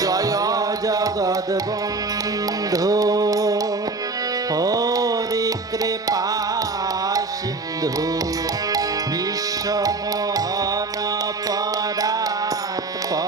জয় জগদ বন্ধু হরি কৃপা সিন্ধু বিশ্বমোহন পরাৎপর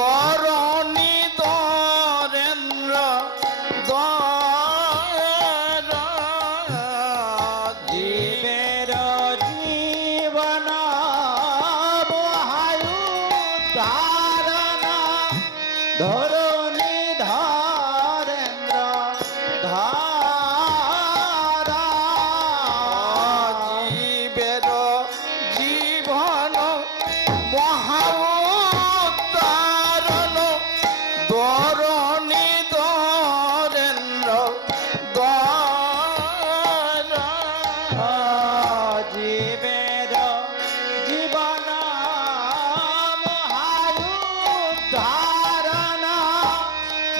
Whoa!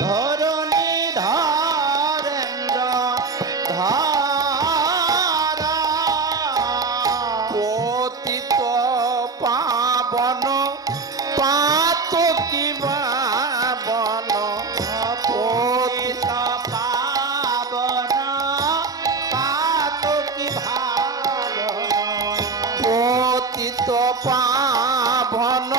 ধরণী ধারেন্দ্র ধারা পতিত পাবন পাত কি পাবন পতিত পাবন পাত কি ভাবন পতিত পাবন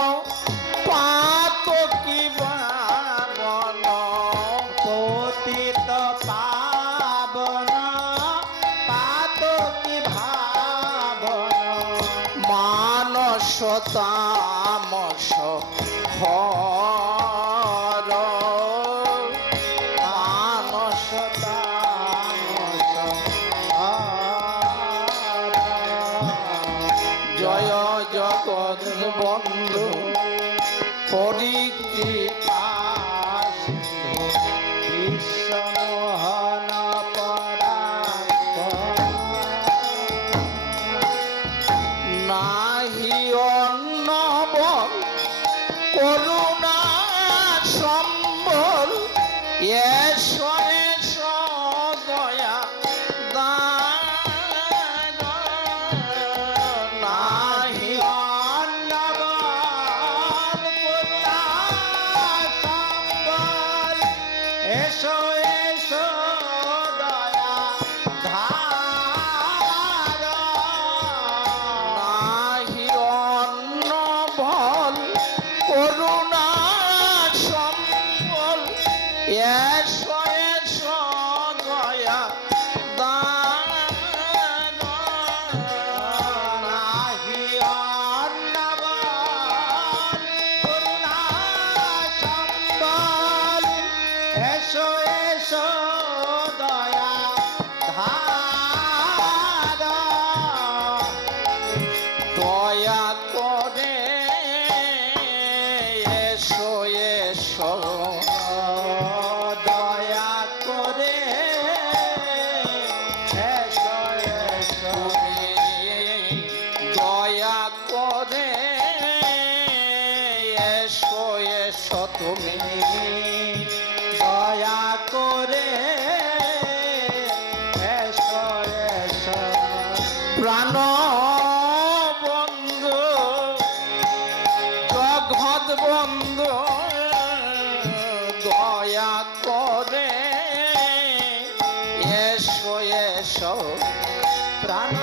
জয় জগৎ বন্ধু পরিক্তি পাশ বিশ্বমোহন নাহি অন্ন করুণা পদে এসো এসো প্রাণ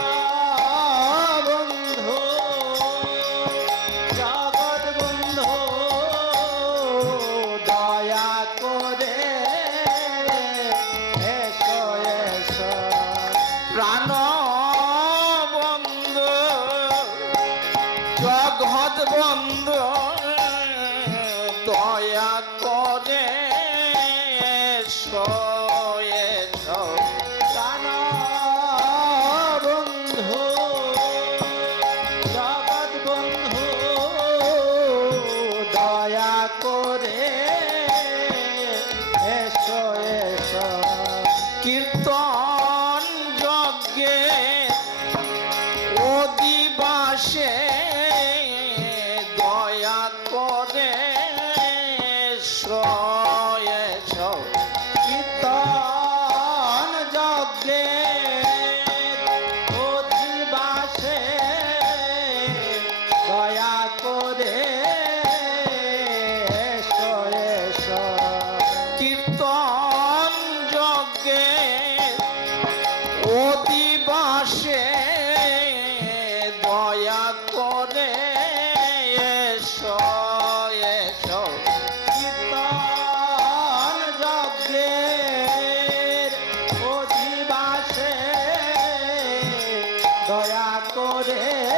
বন্ধু জগৎ বন্ধু, দয়া করে এসো এসো প্রাণ বন্ধু জগৎ বন্ধু, দয়া করে for রে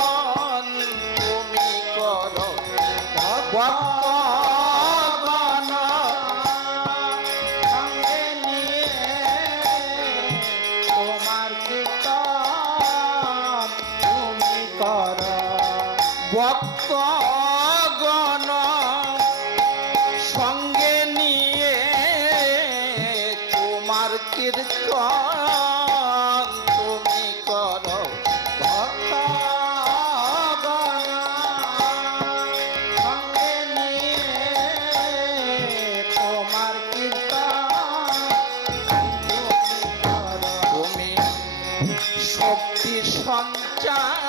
শক্তি সঞ্চার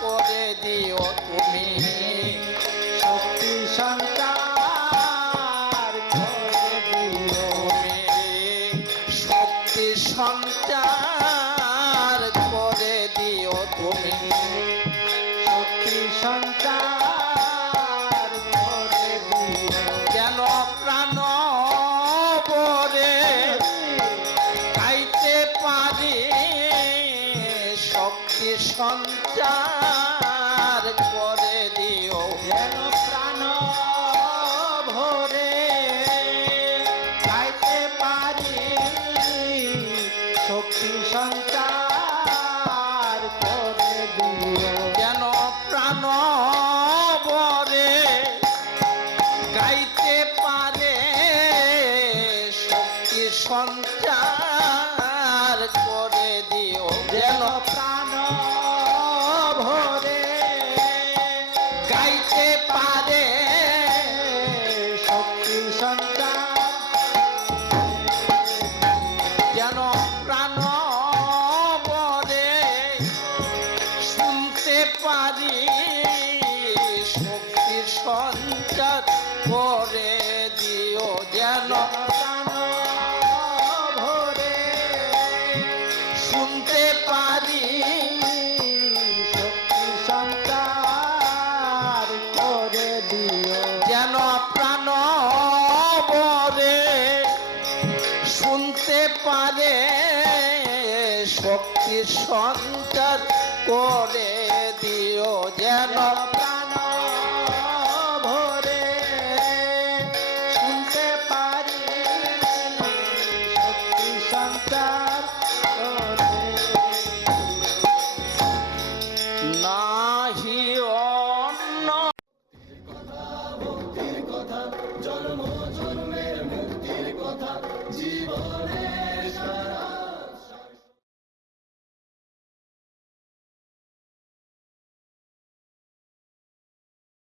করে দিও যেন প্রাণ বরে শুনতে পারে, শক্তি সঞ্চার করে দিও যেন প্রাণ ভরে শুনতে পারে, শক্তি সঞ্চার